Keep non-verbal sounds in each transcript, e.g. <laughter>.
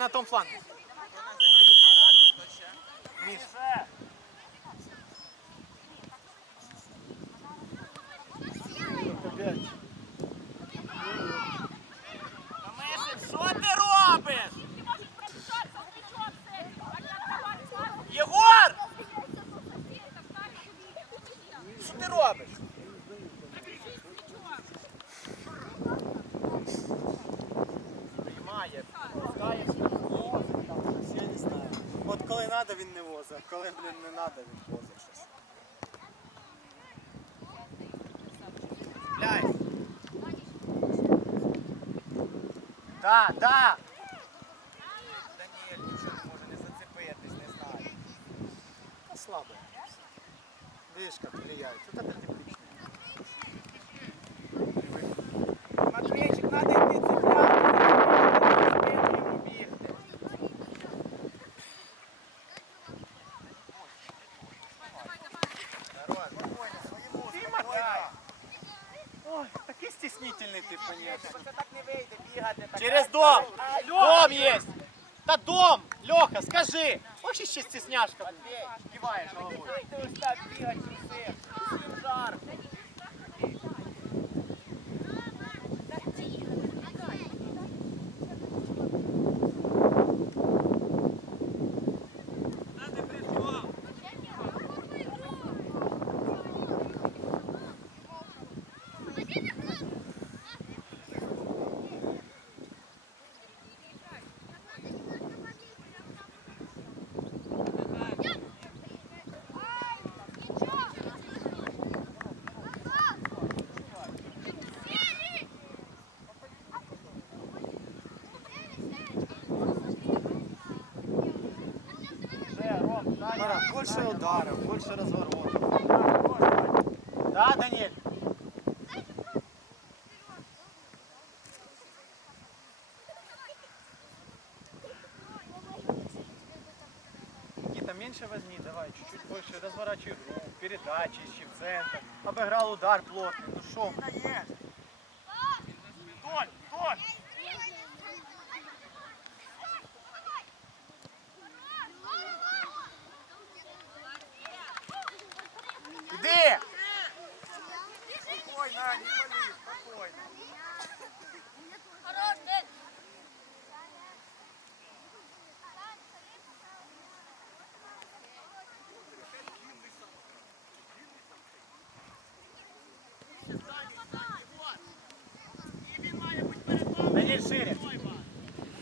на том фланге. Міш. Опять. Мишин, що ти робиш? Єгор! Що ти робиш? Приймає, пускає. Коли треба, він не возить, а коли, блін, не треба, він возить щось. Бляй. Да, да! Даніель нічого не може не зацепитись, не знаю. Та слабо. Видишь, как дом! Дом есть! Да дом! Леха, скажи! Ще стесняшка. Матвій, Киваєш больше ударов, больше разворотов. Да, Даниэль? Никита, меньше возьми, давай, чуть-чуть больше разворачивай игру, передачи ищи в центр. Обыграл удар плотный, ну шо?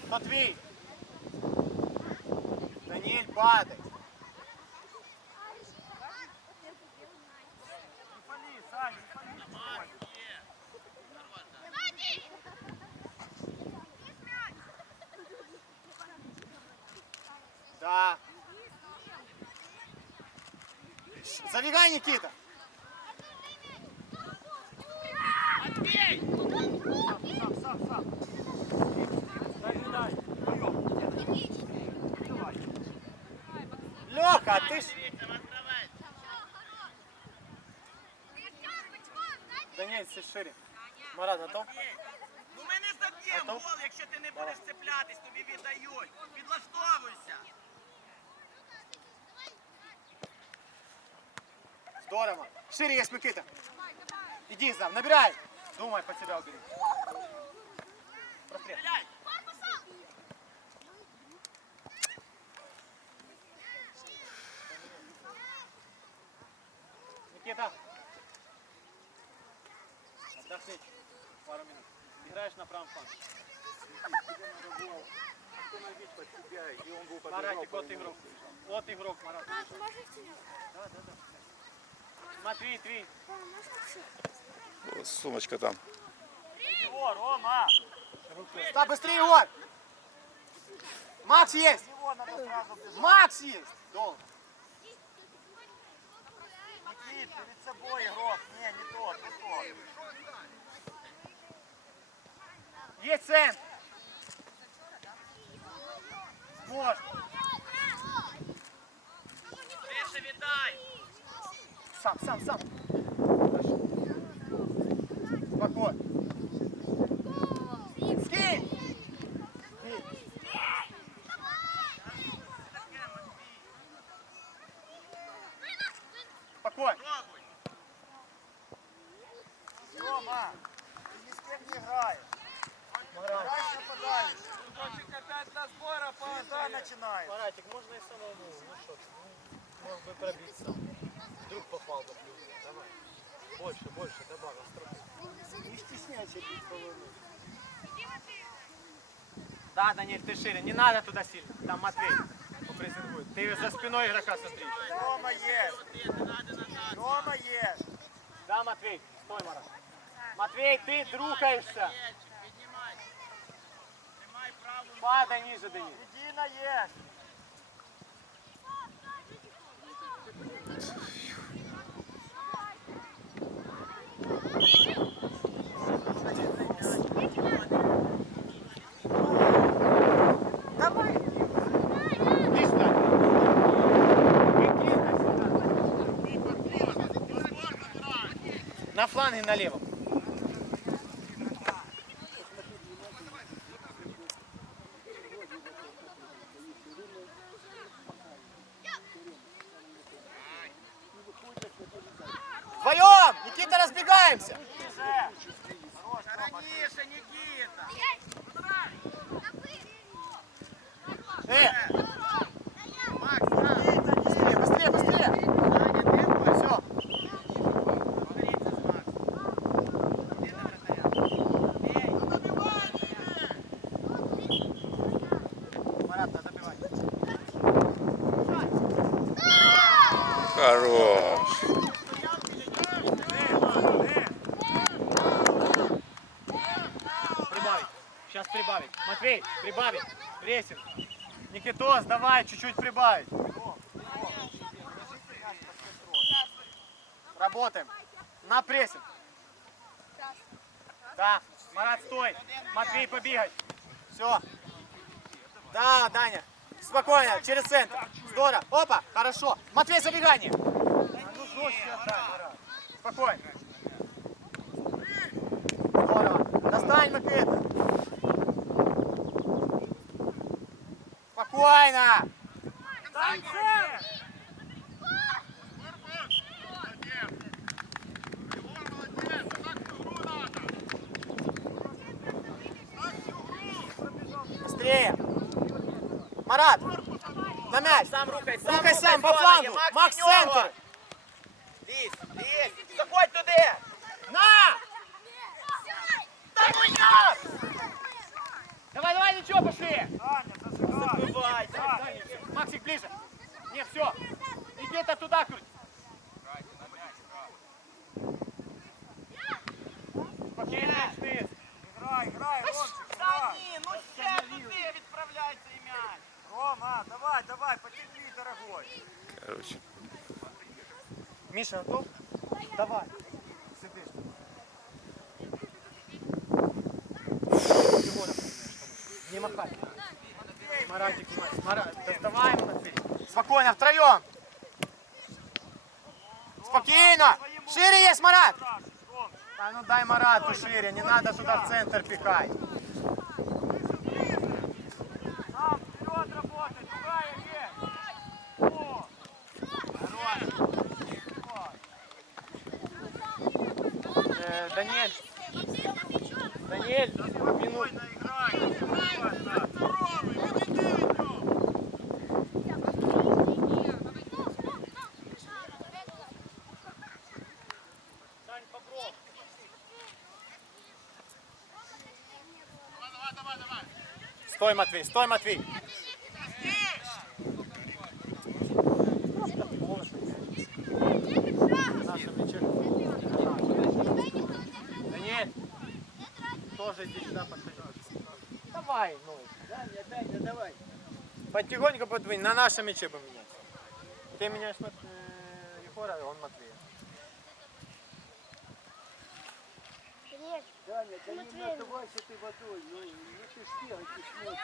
Матвей. Даниэль падай. Да. Забегай, Никита. Сам, сам, сам. Дай, дай. Давай. Леха, а ты ж... Даниэль, ты шире. Марат, готов? Ну ми не заб'ємо Готов? гол, якщо ти не будеш цеплятись, тобі віддають. Підлаштовуйся. Здорово. Шире есть, Никита. Иди, Зам, набирай. Думай, под себя убери. Прострел. Никита. Отдохни. Пару минут. Играешь на правом фланге. Маратик, вот игрок. Вот игрок, Марат. Да, да, да. Матвей, Твей. Сумочка там. Його, Рома. Да, быстрее, Егор! Макс есть! Макс есть! Долго. Никит, перед собой игрок. Не, не тот, не тот. Есть центр! Сможешь! Тише віддай. Сам, сам, сам! Спокойно! Спокойно. Рома, ты ни с кем не играешь. Играешь нападаешь. Переда начинает. Маратик, можно и самому, ну что ты, ну, мог бы пробить сам. Вдруг попал бы плюс. Давай. Больше, больше, добавь остроты. Не стесняйся бить половину. Да, Даниль, ты шире, не надо туда сильно. Там Матвей попрессингует. Ты за спиной игрока смотри. Рома есть. Рома есть. Да, Матвей, стой, Марат. Матвей, ты друкаешься. Падай ниже, Даниль. Иди на есть. На фланге налево. Вдвоем! Никита, разбегаемся! Раніше, Нікіта. Э, Никитос, давай чуть-чуть прибавить. Работаем. На прессинг. Да. Марат, стой. Матвей, побегай. Все. Да, Даня. Спокойно, через центр. Здорово. Опа, хорошо. Матвей, забегание. Спокойно. Здорово. Достань, Макета. Спокойно. Быстрее. Марат, на мяч. Сам рухай, сам Рухай сам, по Зона флангу. є, Макс, до нього. центр. Лізь, лізь. Заходь туди. На! Та ну як? Давай, давай, ничего, пошли. Таня, зажигай. Бувай. Дальше. Максик, ближе. Не, все. Никита туда крути. Спокійно, мяч вниз. Играй, играй, Ромчик, Та играй. ні, ну ще туди відправляй цей м'яч. Рома, давай, давай, потерпи, дорогой. Короче. Миша, готов? Давай. Сидиш. Егора, Не махай. Маратик. Марат, доставай дверь. Спокойно, втроем. Спокойно. Шире есть, Марат. Спрашивай, Ромчик. А ну дай Марату шире, не надо туда в центр пихать. Э, Даниэль, Даниэль, минут. Стой, Матвей, стой, Матвей. Мяче. Даниэль, тоже иди сюда подходи. Давай, ну. давай. Потихоньку подвинь, на нашем мяче бы менять. Ты меняешь э, Егора, а он Матвея. Даня, да не наставайся ты водой, ну, ну ты ж ты ж можешь.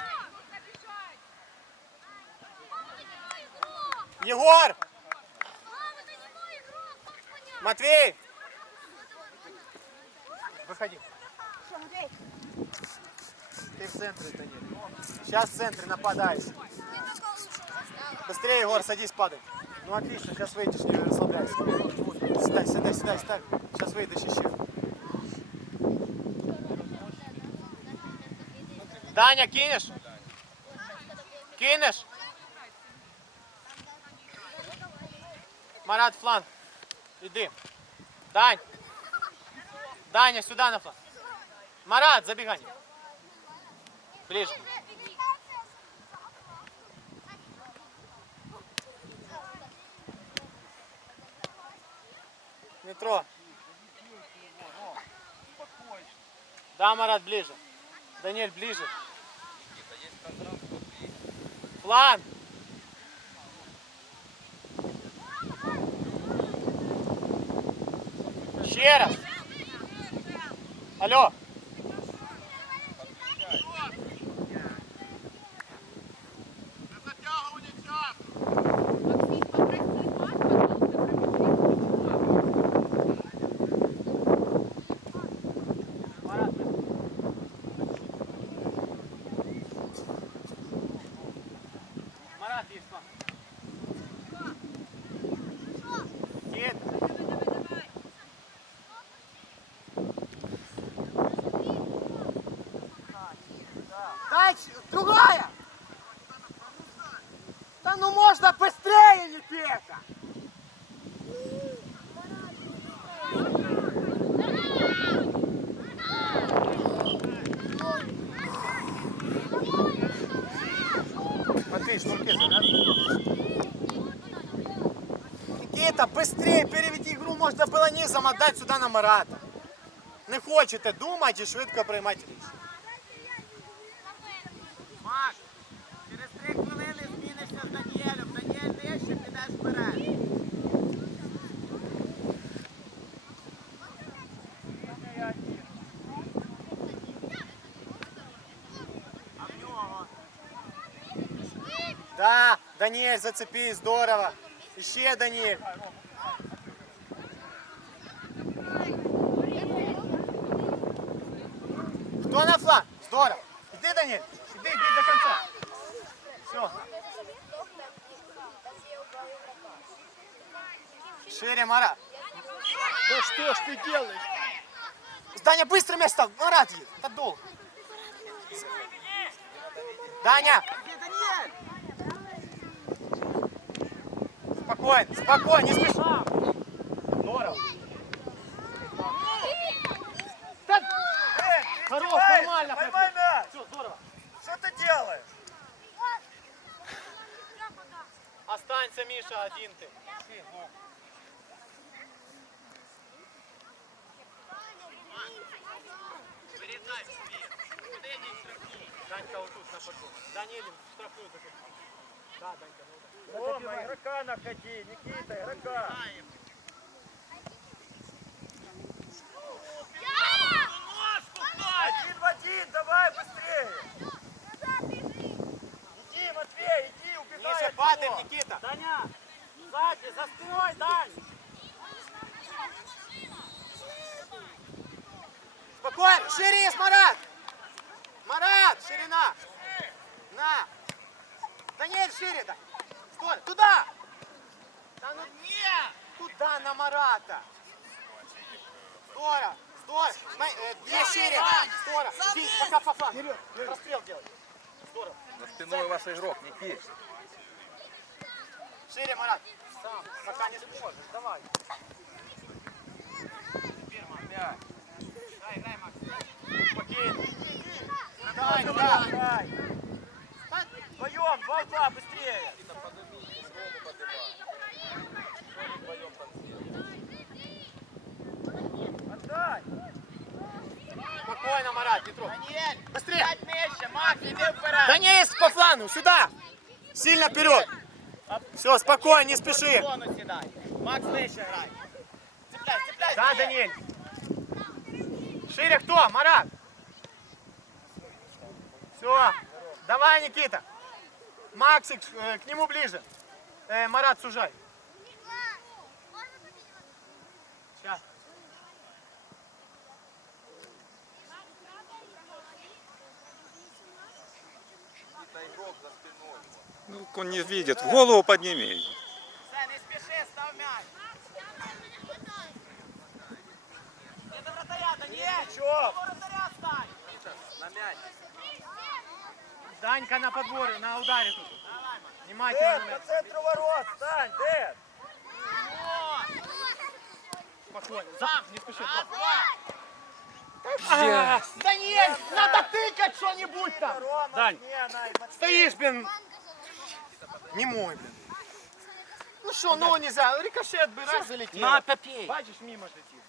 Егор! Матвей! Выходи. Ты в центре, Данил. Сейчас в центре нападаешь. Быстрее, Егор, садись, падай. Ну отлично, сейчас выйдешь, не расслабляйся. Сюда, сюда, сюда, сюда. Сейчас выйдешь еще. Даня, кинешь? Кинешь? Марат, фланг. Иди. Дань. Даня, сюда на фланг. Марат, забегай. Ближе. Метро. Да, Марат, ближе. Даниэль, ближе. Фланг. Ще раз. Алло. Марат, Марат, есть фланг. Нет. Дай, другая! Да ну можно быстрее, Никита! Матвей, шнурки завязывай. Никита, быстрее переведи игру, можна було низом отдать сюди на Марата. Не хочете, думайте, швидко приймайте рішення. Маш, через три хвилини змінишся з Даніелем. Даніель нижче, підеш вперед. А в нього. Да, Даниэль, зацепи, здорово. Еще Даниэль. Даниэль. Иди, иди до конца. Все. Шире, Марат. Да что ж ты делаешь? Даня, быстро стал. Марат едет. Это долго. Даня, спокойно, спокойно, не спеши. Здорово. Да, Эй, ты Хорош, издеваешься? нормально Поймай мяч! Все, здорово. Что ты делаешь? Останься, Миша, один ты. Вирізай собі. Куди йди штрафні? Данька вот тут на подбор. Данилин штрафную закрыл. Да, Данька, ну да. Рома, игрока находи, Никита, игрока. За спиной, Дань! Спокойно, шире есть, Марат. Марат, ширина. На. Даниэль, шире, да. Стой, туда. Да ну Ні! туда, на Марата. Здорово. Мы, э, две шире. Здорово. Иди, пока по флангу. Прострел делай. Здорово. За спиной ваш игрок, Никит. Шире, Марат. Сам, пока не сможешь. Давай. Дай, дай, Макс. Спокойно. Дай, да. Давай. Вдвоем, два в два, быстрее. Отдай. Спокойно, Марат, не трогай. Даніель! Быстрее. Нижче, Макс, іди вперед! Да не есть по флангу, сюда. Сильно вперед. Все, спокойно, не спеши. Макс нижче грай. Цепляй, цепляй! Да, Даниэль. Шире кто? Марат. Все. Давай, Никита. Максик, э, к нему ближе. Э, Марат, сужай. Ну, он не видит. Голову подними. Данька на подборе, на ударе тут. Внимательно. Дед, по центру ворот, стань, Дед! Спокойно. Сам, не спеши. Два. А, Даниэль, надо тыкать что-нибудь там. Дань, стоишь, блин. Не мой, блин. Ну что, ну нельзя, рикошет бы раз залетел. На, попей. Бачишь, мимо летит.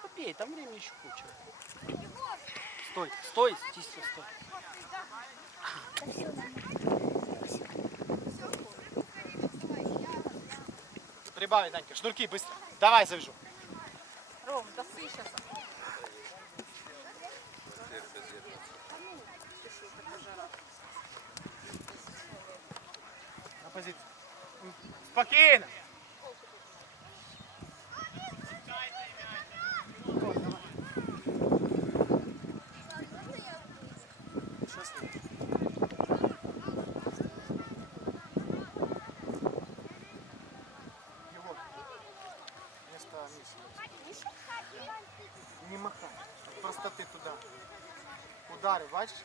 Попей, там времени еще куча. Стой, стой, стисни, стой. Прибавить, Данька, шнурки быстро. Давай, завяжу. Ром, да ты сейчас. Вместо Миши. Не махай. Просто ты туда. Удары, бачишь?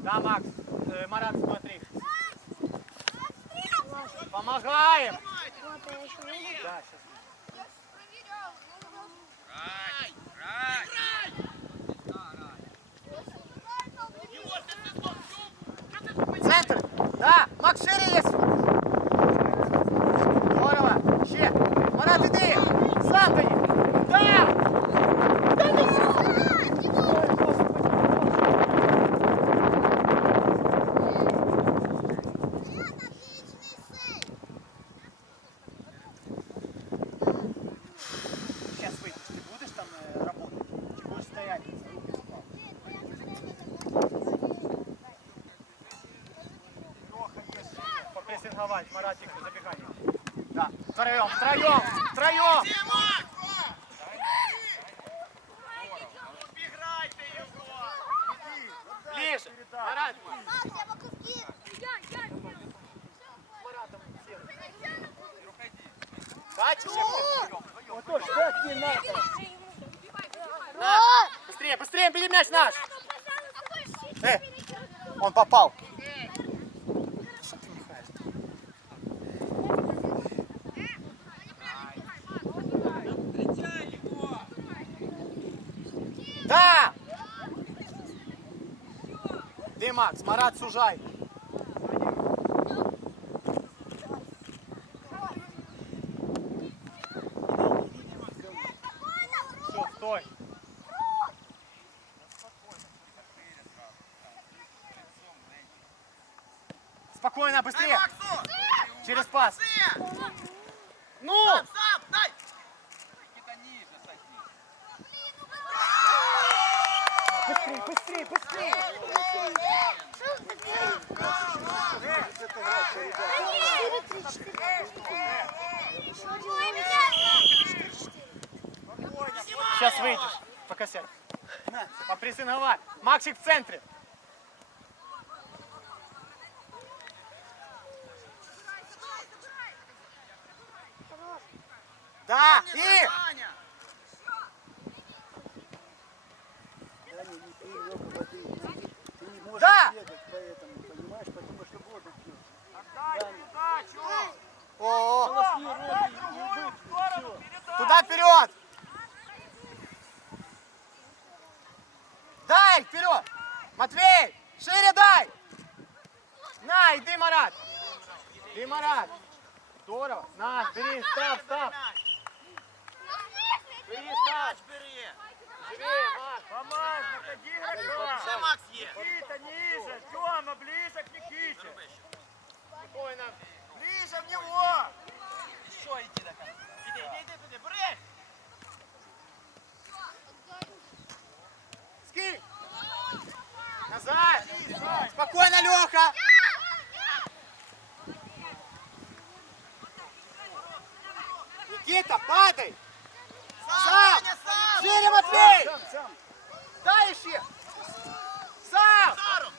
Да, Макс. Э, Марат, смотри. Помогаем. Да, сейчас. Центр. Да, Макс шире есть. Здорово. Ще. Марат, иди. Сам ты. Да. Сейчас выйдешь. Ты будешь там э, работать? Ты будешь стоять? Попрессинговать, Маратик, забегание. Да, втроем, втроем, втроем! Обіграйте його. Ближе! Марат! Бачишь? Вот ждать не надо. Наш! Быстрее, быстрее, бери мяч наш! Э, он попал. Что ты махаешь? Да! Ты, Макс, Марат, сужай. Все, стой. Спокойно, быстрее. Через пас. Ну! Сам, сам, дай! Никита ниже садись. Быстрее, быстрее, быстрее. Сейчас выйдешь. Пока сядь. Попрессинговать. Максик в центре. Да, и... Да! поэтому, понимаешь? Потому что воду пьешь. Отдай передачу! О, выпей, всё. туда вперед. Дай, вперед! Матвей, шире дай! На, иди, Марат! Ты, Марат! Здорово! На, бери, став, став! Бери, став! Бери. Живее, Маш! Помаз, находи игрока. Ще Макс є. Никита, ниже. Тёма, ближе к Никите. Спокойно! Ближе в него. Спокойно, Леха! Никита, падай! Сам! Даня, сам. Шире, Матвей! Сам, сам. Дай еще! Сам! Даром.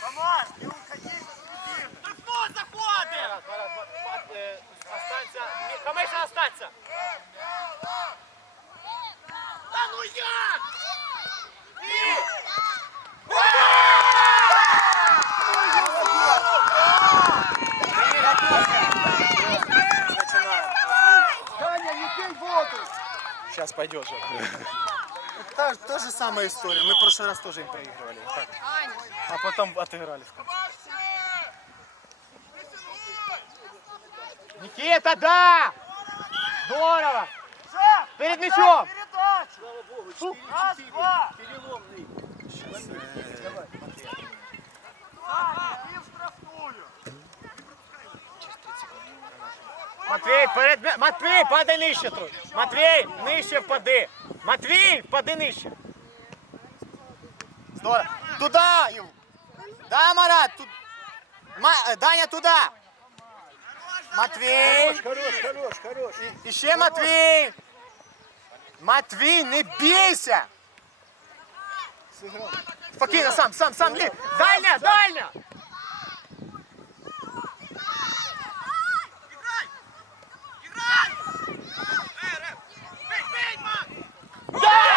Помаз, не уходи со середины. Турфо заходить. Останься! Камыша, останься! Та ну як? Таня, не пей воду. Сейчас пойдешь. <laughs> Та, та же самая история. Мы в прошлый раз тоже им проигрывали. Так. А потом отыграли. Никита, да! Здорово! Перед мячом. Раз, два. В Матвей, перед... Матвей, падай нижче трохи. Матвей, нижче впади. Матвій, впади нижче. Здорово. Туда! Ю. Да, Марат, тут. Ма- Даня, туда. Матвей. Хорош, хорош, хорош. Еще Матвей. Матвей, не бейся. Спокойно, сам, сам, сам. ли- Дальня, дальня. Грай! Е, Рем, бий, бий, Макс!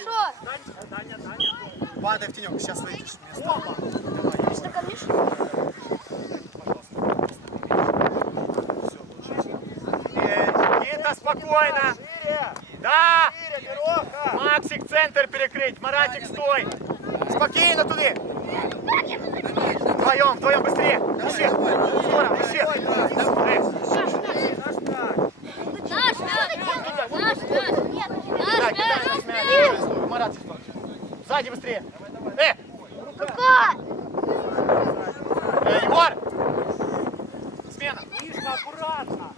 Что? Падай в тенек, сейчас выйдешь. Что ко мне? Никита, спокойно. Шире. Да. Шире, Мироха. Максик, центр перекрыть. Маратик, стой. Спокойно туди. Вдвоем, вдвоем, быстрее. Ищи. Здорово, ищи. Эй, Наш, наш, наш, наш, нет, дай, наш, кидай сейчас наш, мяч. Марат, стой. Сзади быстрее. Какой? э, Егор. Смена. Мишка, аккуратно.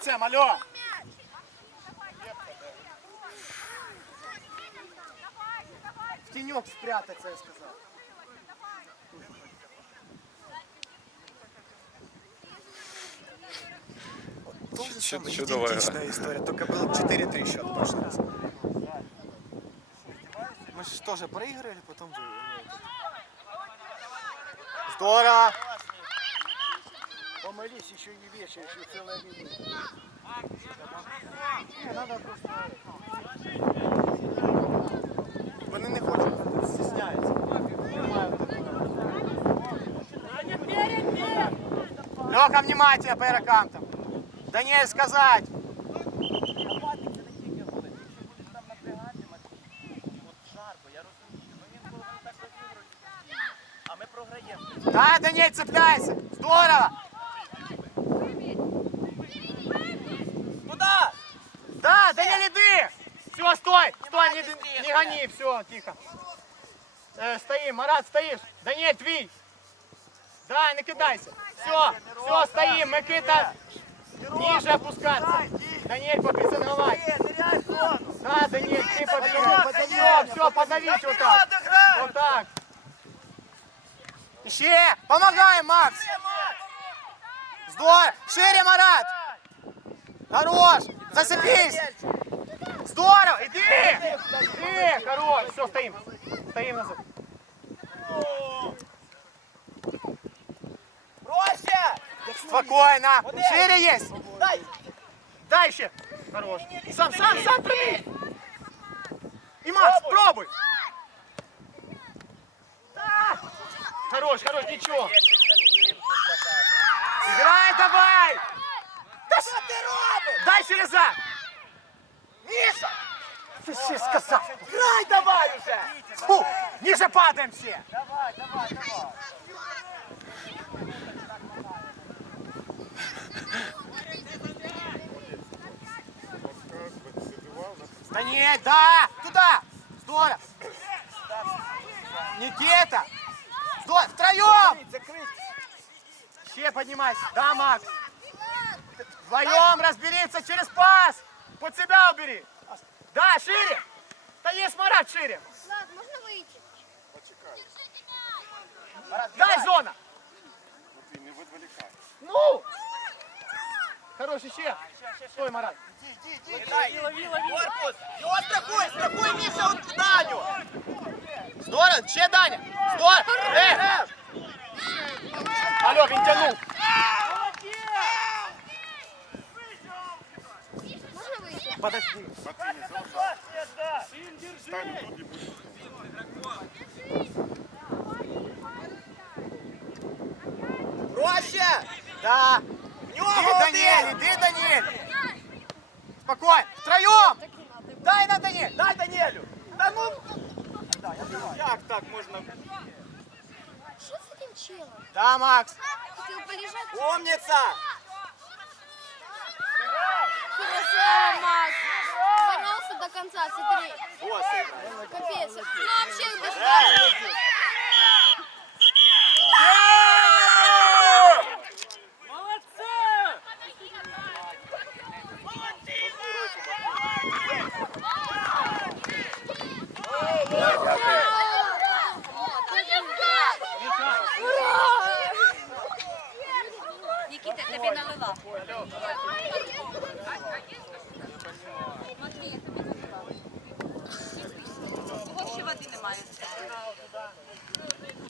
Позициям, алло. В тенек спрятаться, я сказал. Чудо- чудовая игра. История, только было 4-3 счет в прошлый раз. Мы же тоже проиграли, потом. Здорово! Помолись, еще не вечер, еще целая минута. Не, надо просто... Вони не хочуть, стісняються. Немає такого. Льоха, внимательно по игрокам там. Даніель сказать. Нападник це не тільки Не, не гони. Все, тихо. Э, стоим, Марат, стоишь. Даниэль, твій. Да, не кидайся. Все, все, стоим. Микита, ниже опускаться. Даниэль, попресинговать. Да, Даниэль, ты побегай. Все, все, подавить вот так. Вот так. Еще! Помогай, Макс! Здорово! Шире, Марат! Хорош! Зацепись! Здорово! Иди! Иди! Хорош! Все, стоим. Стоим назад. Проще! Спокойно! Шире есть! Дай! Дальше! Хорош! Сам, сам, сам прыгай! И Макс, пробуй! Хорош, хорош, ничего! Играй давай! Да что ты робишь? Дай через! Миша! Ты все сказал! Играй давай уже! Фу! Ниже падаем все! Давай, давай, давай. Даниэль, да! Туда! Здорово! Никита! Здорово! Втроем! Ще поднимайся! Да, Макс! Вдвоем разбериться через пас! Под себя убери! Да, шире! Да есть Марат шире! Влад, можно выйти? Дай зона! Ну! Хорош, еще! Стой, Марат! Дай! Корпус! Його страхуй! Страхуй, Міша, от Даню! Здорово! Ще Даня! Здорово! Э! Алло, він тянув! Можно выйти? Подожди! Проще! Да! В нього Иди, Даниэль, иди, Даниэль! Спокойно! Втроем! Дай на Даниэль! Дай Даніелю! Та ну! Як так можна? Что с этим челом? Да, Макс! Хотел полежать? Красава, Макс! Боролся до конца, смотри. Капец. Ну, вообще, без